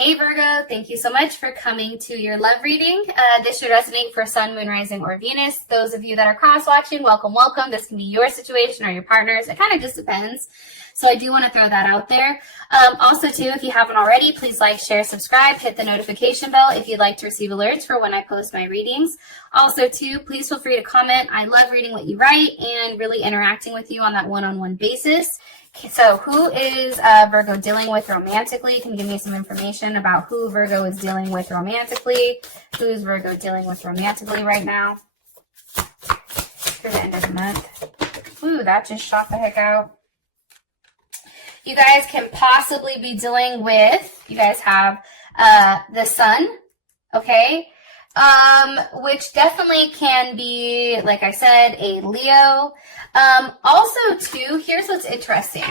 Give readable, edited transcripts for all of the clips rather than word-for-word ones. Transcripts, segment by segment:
Hey Virgo, thank you so much for coming to your love reading. This should resonate for Sun, Moon, Rising, or Venus. Those of you that are cross-watching, welcome, welcome. This can be your situation or your partner's. It kind of just depends. So I do want to throw that out there. Also, too, if you haven't already, please like, share, subscribe, hit the notification bell if you'd like to receive alerts for when I post my readings. Also, too, please feel free to comment. I love reading what you write and really interacting with you on that one-on-one basis. So who is Virgo dealing with romantically? Can you give me some information about who Virgo is dealing with romantically? Who's Virgo dealing with romantically right now? Through the end of the month. Ooh, that just shot the heck out. You guys can possibly be dealing with, you guys have the Sun, okay? Which definitely can be, like I said, a Leo. Also, too, here's what's interesting.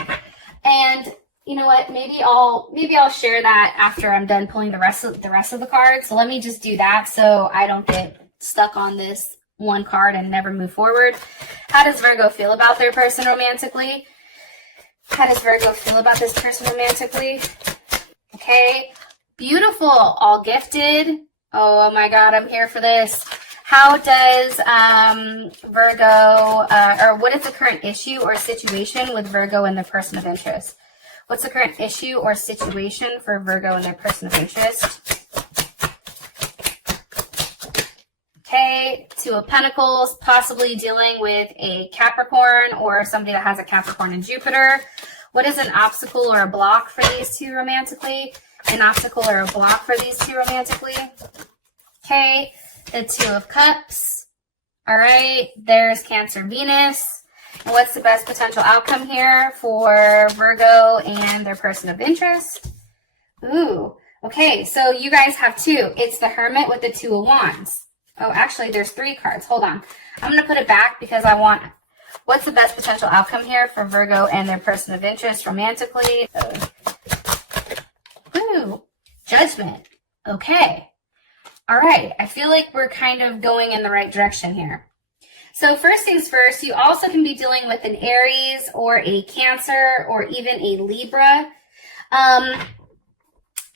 And you know what? Maybe I'll share that after I'm done pulling the rest of the cards. So let me just do that so I don't get stuck on this one card and never move forward. How does Virgo feel about their person romantically? How does Virgo feel about this person romantically? Okay. Beautiful. All gifted. Oh my God, I'm here for this. How does Virgo, or what is the current issue or situation with Virgo and their person of interest? What's the current issue or situation for Virgo and their person of interest? Okay, Two of Pentacles, possibly dealing with a Capricorn or somebody that has a Capricorn and Jupiter. What is an obstacle or a block for these two romantically? An obstacle or a block for these two romantically? Okay, the Two of Cups. All right, there's Cancer, Venus. And what's the best potential outcome here for Virgo and their person of interest? Ooh, okay, so you guys have two. It's the Hermit with the Two of Wands. Oh, actually, there's three cards. Hold on. I'm going to put it back because I want... What's the best potential outcome here for Virgo and their person of interest romantically? Ooh, Judgment. Okay. All right. I feel like we're kind of going in the right direction here. So first things first, you also can be dealing with an Aries or a Cancer or even a Libra.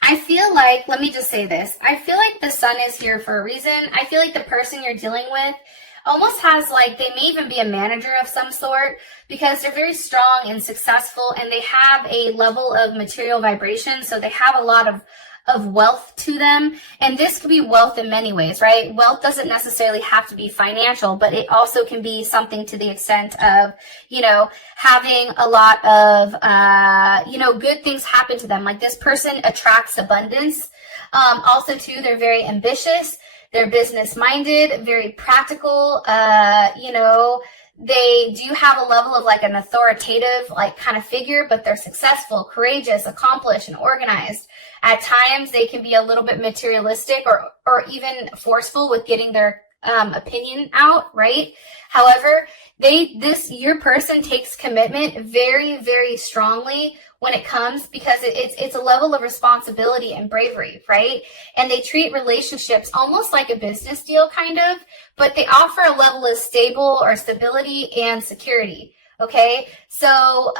I feel like, let me just say this. I feel like the Sun is here for a reason. I feel like the person you're dealing with almost has like, they may even be a manager of some sort because they're very strong and successful and they have a level of material vibration. So they have a lot of wealth to them. And this could be wealth in many ways, right? Wealth doesn't necessarily have to be financial, but it also can be something to the extent of, you know, having a lot of, you know, good things happen to them. Like this person attracts abundance. Also too, they're very ambitious. They're business-minded, very practical, you know, they do have a level of like an authoritative like kind of figure, but they're successful, courageous, accomplished, and organized. At times, they can be a little bit materialistic or even forceful with getting their opinion out, right? However, your person takes commitment very, very strongly when it comes because it's a level of responsibility and bravery, right? And they treat relationships almost like a business deal kind of, but they offer a level of stability and security, okay? So,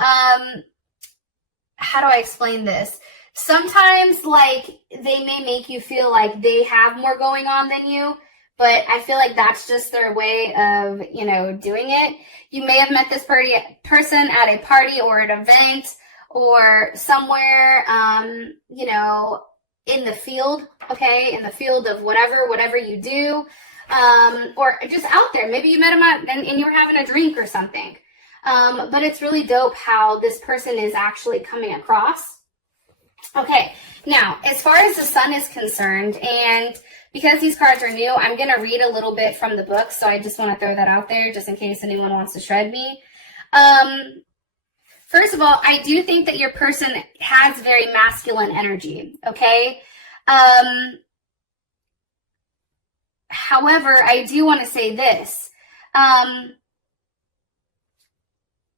how do I explain this? Sometimes, like, they may make you feel like they have more going on than you, but I feel like that's just their way of, you know, doing it. You may have met this person at a party or an event or somewhere, you know, in the field, okay, in the field of whatever you do, or just out there. Maybe you met them and you were having a drink or something. But it's really dope how this person is actually coming across. Okay, now, as far as the Sun is concerned, and because these cards are new, I'm going to read a little bit from the book, so I just want to throw that out there just in case anyone wants to shred me. First of all, I do think that your person has very masculine energy, okay? However, I do want to say this.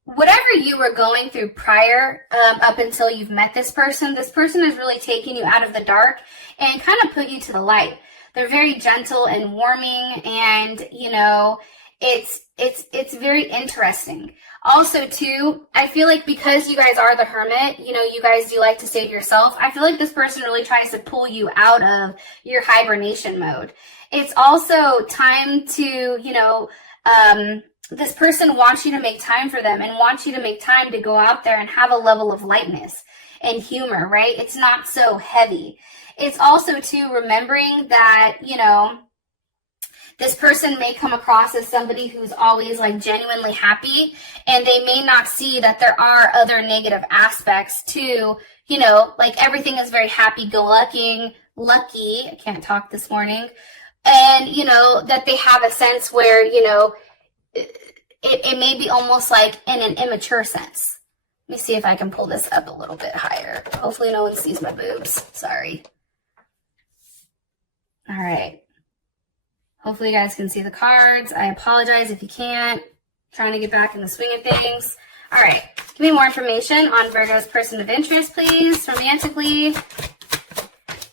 Whatever you were going through prior, up until you've met this person has really taken you out of the dark and kind of put you to the light. They're very gentle and warming and, you know, It's very interesting. Also, too, I feel like because you guys are the hermit, you know, you guys do like to stay to yourself. I feel like this person really tries to pull you out of your hibernation mode. It's also time to, you know, this person wants you to make time for them and wants you to make time to go out there and have a level of lightness and humor, right? It's not so heavy. It's also, too, remembering that, you know, this person may come across as somebody who's always like genuinely happy, and they may not see that there are other negative aspects to, you know, like everything is very happy-go-lucky, I can't talk this morning, and, you know, that they have a sense where, you know, it may be almost like in an immature sense. Let me see if I can pull this up a little bit higher. Hopefully no one sees my boobs. Sorry. All right. Hopefully you guys can see the cards. I apologize if you can't. I'm trying to get back in the swing of things. All right. Give me more information on Virgo's person of interest, please, romantically.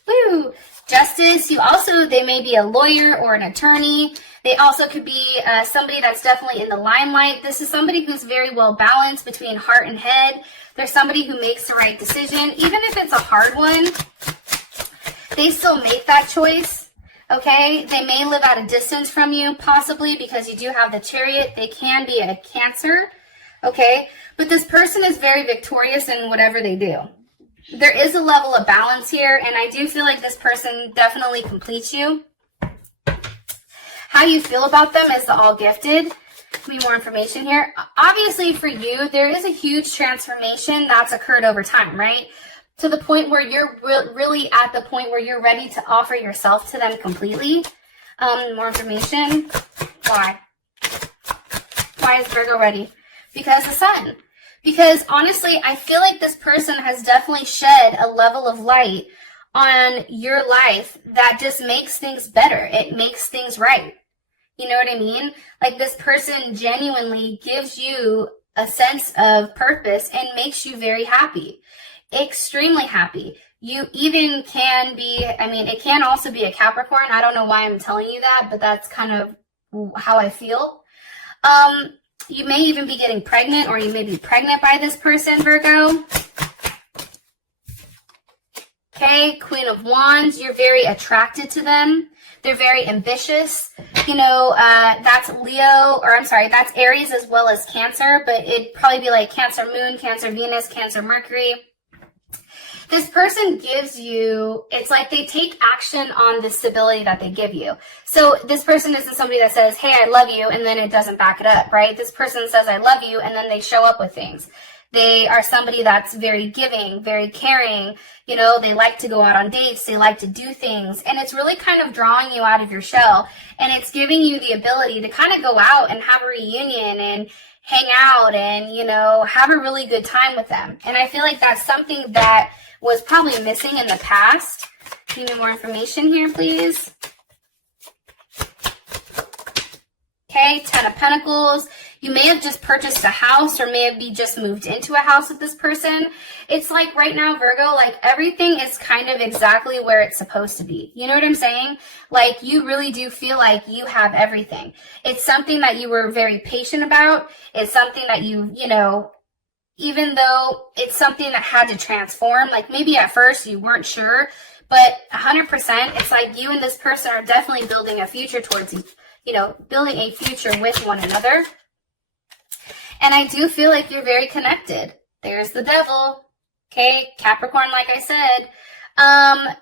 Woo! Justice. They may be a lawyer or an attorney. They also could be somebody that's definitely in the limelight. This is somebody who's very well balanced between heart and head. They're somebody who makes the right decision. Even if it's a hard one, they still make that choice. Okay, they may live at a distance from you, possibly because you do have the Chariot. They can be a Cancer, okay? But this person is very victorious in whatever they do. There is a level of balance here, and I do feel like this person definitely completes you. How you feel about them is the all-gifted. Give me more information here. Obviously, for you, there is a huge transformation that's occurred over time, right? To the point where you're really at the point where you're ready to offer yourself to them completely. More information. Why? Why is Virgo ready? Because the sun. Because honestly, I feel like this person has definitely shed a level of light on your life that just makes things better. It makes things right. You know what I mean? Like this person genuinely gives you a sense of purpose and makes you very happy. Extremely happy. You even can be, I mean, it can also be a Capricorn. I don't know why I'm telling you that, but that's kind of how I feel. You may even be getting pregnant, or you may be pregnant by this person, Virgo. Okay, Queen of Wands. You're very attracted to them. They're very ambitious. You know, that's Leo, or I'm sorry, that's Aries as well as Cancer, but it'd probably be like Cancer Moon, Cancer Venus, Cancer Mercury. This person gives you, it's like they take action on the stability that they give you. So this person isn't somebody that says, hey, I love you, and then it doesn't back it up, right? This person says, I love you, and then they show up with things. They are somebody that's very giving, very caring. You know, they like to go out on dates. They like to do things. And it's really kind of drawing you out of your shell. And it's giving you the ability to kind of go out and have a reunion and hang out and, you know, have a really good time with them. And I feel like that's something that was probably missing in the past. Give me more information here, please. Okay, Ten of Pentacles. You may have just purchased a house, or may have just moved into a house with this person. It's like right now, Virgo, like everything is kind of exactly where it's supposed to be. You know what I'm saying? Like you really do feel like you have everything. It's something that you were very patient about. It's something that you know, even though it's something that had to transform, like maybe at first you weren't sure, but 100%, it's like you and this person are definitely building a future towards, you know, building a future with one another. And I do feel like you're very connected. There's the devil. Okay, Capricorn, like I said.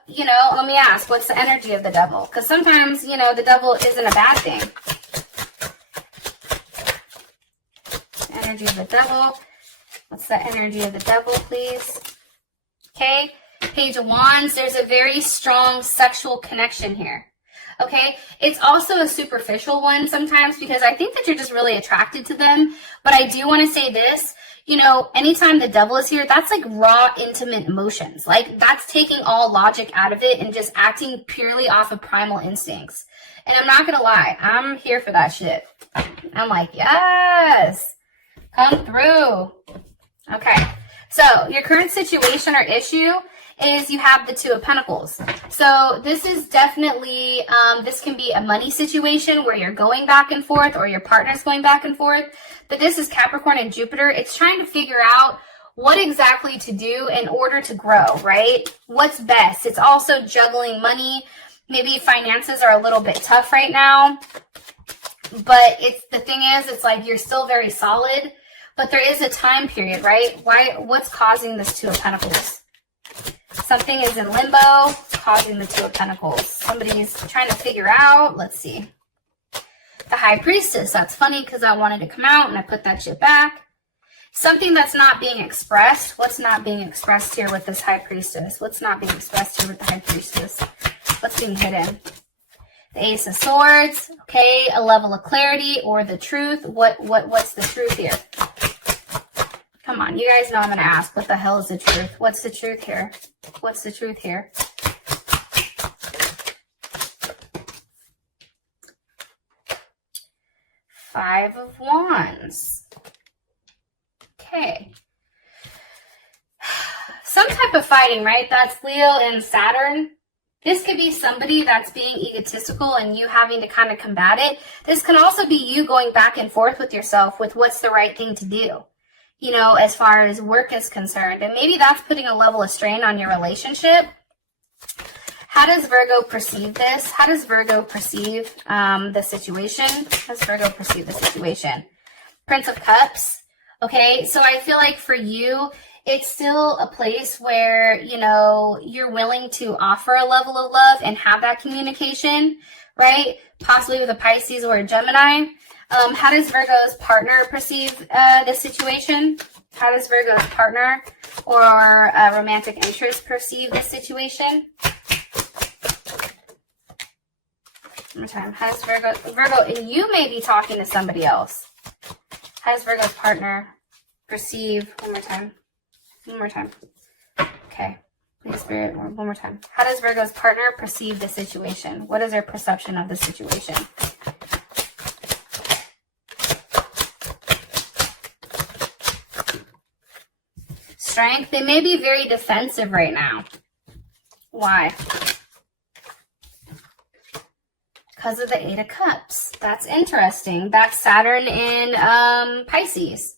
You know, let me ask, what's the energy of the devil? Because sometimes, you know, the devil isn't a bad thing. Energy of the devil. What's the energy of the devil, please? Okay, Page of Wands. There's a very strong sexual connection here. Okay, it's also a superficial one sometimes because I think that you're just really attracted to them. But I do want to say this, you know, anytime the devil is here, that's like raw, intimate emotions. Like that's taking all logic out of it and just acting purely off of primal instincts. And I'm not going to lie, I'm here for that shit. I'm like, yes, come through. Okay, so your current situation or issue is you have the Two of Pentacles. So this is definitely, this can be a money situation where you're going back and forth or your partner's going back and forth. But this is Capricorn and Jupiter. It's trying to figure out what exactly to do in order to grow, right? What's best? It's also juggling money. Maybe finances are a little bit tough right now. But the thing is, it's like you're still very solid. But there is a time period, right? What's causing this Two of Pentacles? Something is in limbo, causing the Two of Pentacles. Somebody's trying to figure out, let's see. The High Priestess, that's funny because I wanted to come out and I put that shit back. Something that's not being expressed. What's not being expressed here with this High Priestess? What's not being expressed here with the High Priestess? What's being hidden? The Ace of Swords, okay, a level of clarity or the truth. What's the truth here? Come on, you guys know I'm going to ask, what the hell is the truth? What's the truth here? What's the truth here? Five of Wands. Okay. Some type of fighting, right? That's Leo and Saturn. This could be somebody that's being egotistical and you having to kind of combat it. This can also be you going back and forth with yourself with what's the right thing to do, you know, as far as work is concerned. And maybe that's putting a level of strain on your relationship. How does Virgo perceive this? How does Virgo perceive the situation? How does Virgo perceive the situation? Prince of Cups. Okay, so I feel like for you, it's still a place where, you know, you're willing to offer a level of love and have that communication, right? Possibly with a Pisces or a Gemini. How does Virgo's partner perceive the situation? How does Virgo's partner or romantic interest perceive the situation? One more time. How does Virgo, and you may be talking to somebody else. How does Virgo's partner perceive, one more time. Okay. Please, Spirit, one more time. How does Virgo's partner perceive the situation? What is their perception of the situation? Strength. They may be very defensive right now. Why? Because of the Eight of Cups. That's interesting. That's Saturn in Pisces.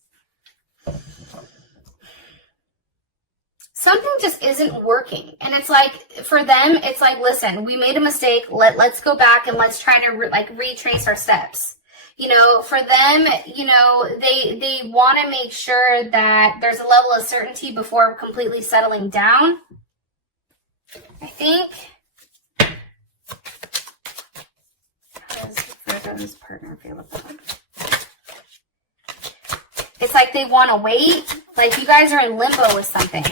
Something just isn't working. And it's like, for them, it's like, listen, we made a mistake. Let's go back and let's try to retrace our steps. You know, for them, you know, they want to make sure that there's a level of certainty before completely settling down. I think. How does Virgo's partner feel about that? It's like they want to wait. Like you guys are in limbo with something.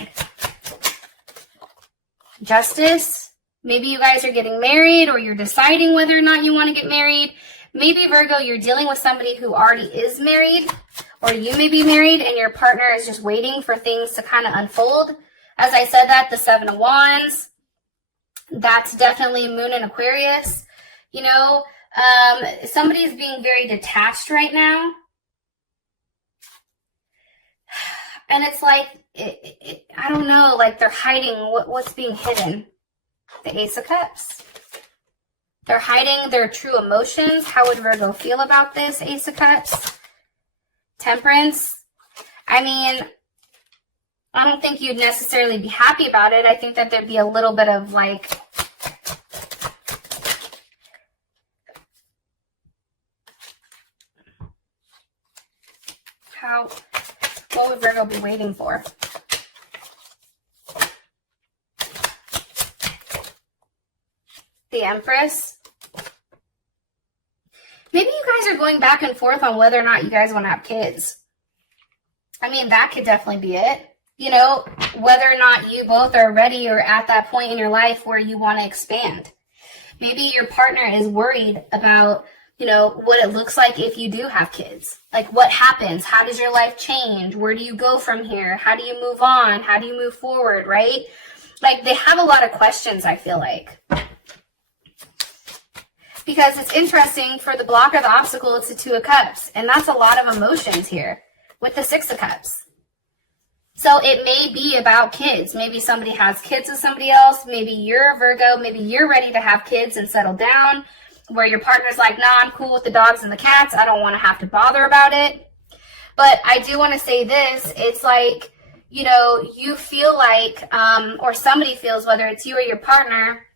Justice. Maybe you guys are getting married or you're deciding whether or not you want to get married. Maybe, Virgo, you're dealing with somebody who already is married, or you may be married and your partner is just waiting for things to kind of unfold. As I said that, the Seven of Wands, that's definitely Moon in Aquarius. You know, somebody's being very detached right now. And it's like, I don't know, like they're hiding what's being hidden. The Ace of Cups. They're hiding their true emotions. How would Virgo feel about this, Ace of Cups? Temperance. I mean, I don't think you'd necessarily be happy about it. I think that there'd be a little bit of like, what would Virgo be waiting for? The Empress. Maybe you guys are going back and forth on whether or not you guys want to have kids. I mean, that could definitely be it. You know, whether or not you both are ready or at that point in your life where you want to expand. Maybe your partner is worried about, you know, what it looks like if you do have kids. Like what happens? How does your life change? Where do you go from here? How do you move on? How do you move forward, right? Like they have a lot of questions, I feel like. Because it's interesting, for the block or the obstacle, it's the Two of Cups. And that's a lot of emotions here with the Six of Cups. So it may be about kids. Maybe somebody has kids with somebody else. Maybe you're a Virgo. Maybe you're ready to have kids and settle down, where your partner's like, nah, I'm cool with the dogs and the cats. I don't want to have to bother about it. But I do want to say this. It's like, you know, you feel like, or somebody feels, whether it's you or your partner,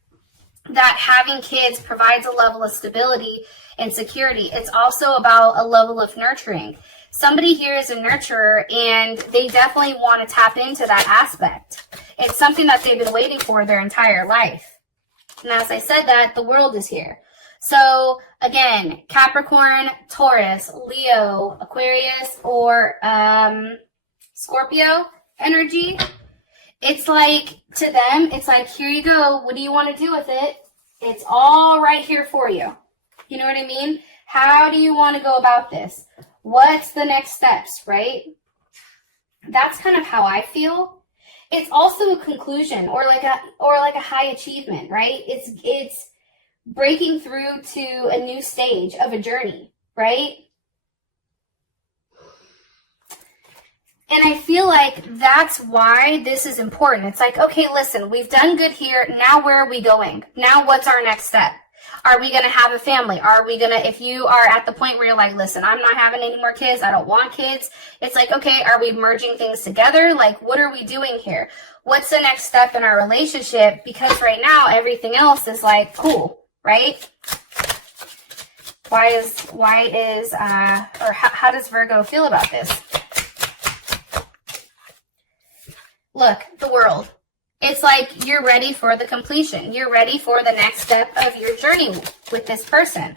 that having kids provides a level of stability and security. It's also about a level of nurturing. Somebody here is a nurturer, and they definitely want to tap into that aspect. It's something that they've been waiting for their entire life. And as I said that, the world is here. So again, Capricorn, Taurus, Leo, Aquarius, or Scorpio energy, it's like, to them, it's like, here you go. What do you want to do with it? It's all right here for you. You know what I mean? How do you want to go about this? What's the next steps, right? That's kind of how I feel. It's also a conclusion, or like a high achievement, right? It's breaking through to a new stage of a journey, right? And I feel like that's why this is important. It's like, okay, listen, we've done good here. Now where are we going? Now what's our next step? Are we going to have a family? Are we going to, if you are at the point where you're like, listen, I'm not having any more kids. I don't want kids. It's like, okay, are we merging things together? Like, what are we doing here? What's the next step in our relationship? Because right now, everything else is like, cool, right? How does Virgo feel about this? Look, the world. It's like you're ready for the completion. You're ready for the next step of your journey with this person.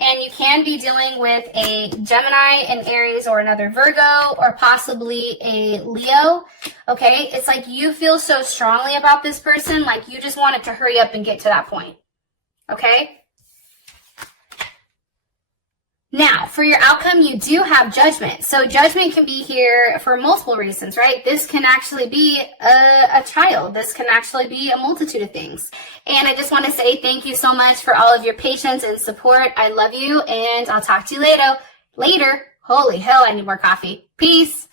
And you can be dealing with a Gemini, an Aries, or another Virgo, or possibly a Leo. Okay? It's like you feel so strongly about this person, like you just want it to hurry up and get to that point. Okay? Now, for your outcome, you do have judgment. So judgment can be here for multiple reasons, right? This can actually be a child. This can actually be a multitude of things. And I just want to say thank you so much for all of your patience and support. I love you, and I'll talk to you later. Holy hell, I need more coffee. Peace.